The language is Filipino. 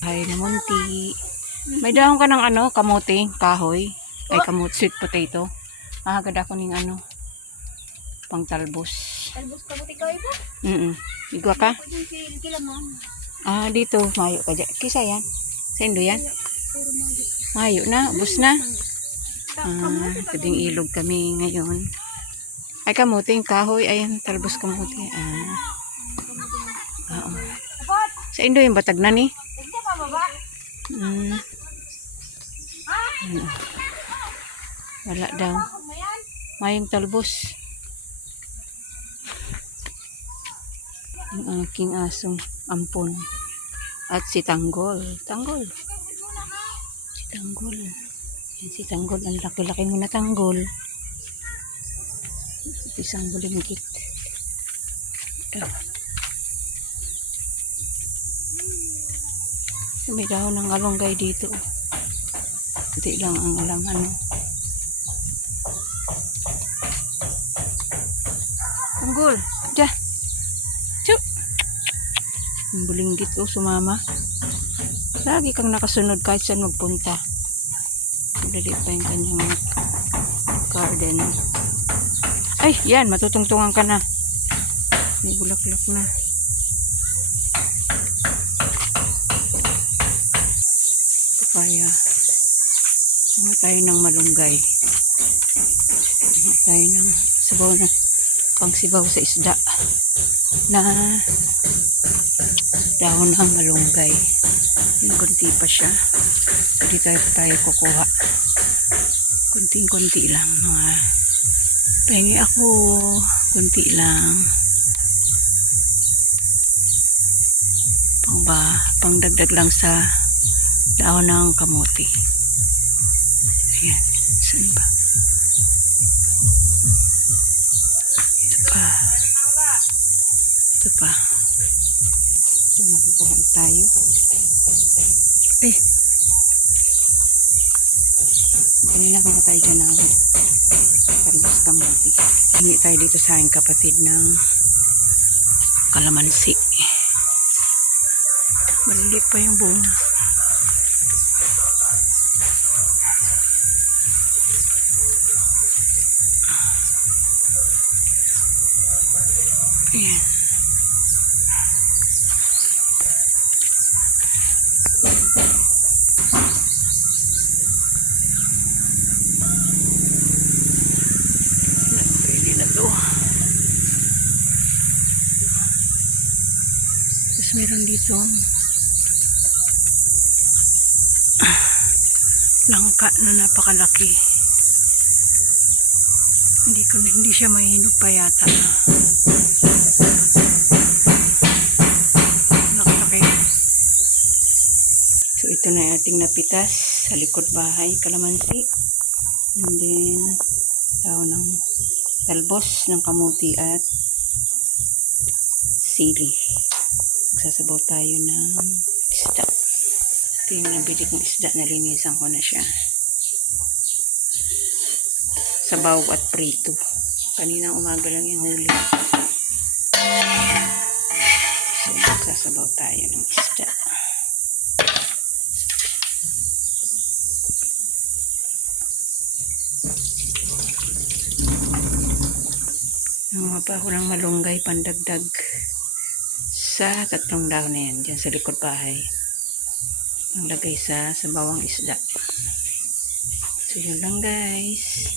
Hay na munti. May dahon ka ng ano, kamote, kahoy. Ay, kamote, sweet potato. Mahagad ako ng ano, pang talbos. Talbos kamote ka iba? Igwa ka? Pwede kila mo. Dito, mayo ka dyan. Kisa yan? Sa Indo yan? Puro mayo. Mayo na, ubos na. Pwedeng ilog kami ngayon. Ay, kamote, yung kahoy. Ayan, talbos kamote. Oo. Sa Indo yung batag na ni. Wala daw. Mayong talbos. Yung aking asong ampon. At si Tanggol. Tanggol. Si Tanggol. Yan si Tanggol. Ang laki-laki mo na Tanggol. Isang bulinggit. May dahon ng alonggay dito. Hindi lang ang alam ano. Tanggol. Diyan. Tsu. Ang bulinggit sumama. Lagi kang nakasunod kahit saan magpunta. Dali pa yung kanyang garden. Ay, yan. Matutungtungan ka na. May bulaklak na. Papaya. Mga tayo ng malunggay. Mga tayo ng sabaw na pangsibaw sa isda na dahon ng malunggay. Yung kunti pa siya. Hindi tayo kukuha. Kunting-kunti lang. Mga pengi ako. Kunti lang. Pangdagdag lang sa dahon ng kamote. Ayan. Saan ba? Ito pa. Ito nakukuha tayo. Eh. Kanina kung tayo dyan ng talbos kamote. Hindi tayo dito sa aking kapatid ng kalamansi. Maliliit pa yung bunga. Ayan. Pwede na to. Tapos meron dito langka na napakalaki. Hindi siya mahinog pa yata. Laki. So ito na yung ating napitas sa likod bahay, kalamansi. And then tao ng talbos ng kamuti at sili. Magsasabaw tayo ng isda. Ito yung nabili kong isda, nalinisan ko na siya. Sabaw at prito. Kanina umaga lang yung huli. So magsasabaw tayo ng isda. Nanguha pa ako ng malunggay pandagdag sa 3 dahon na yan dyan sa likod bahay. Ang lagay sa bawang isda. So yun lang guys.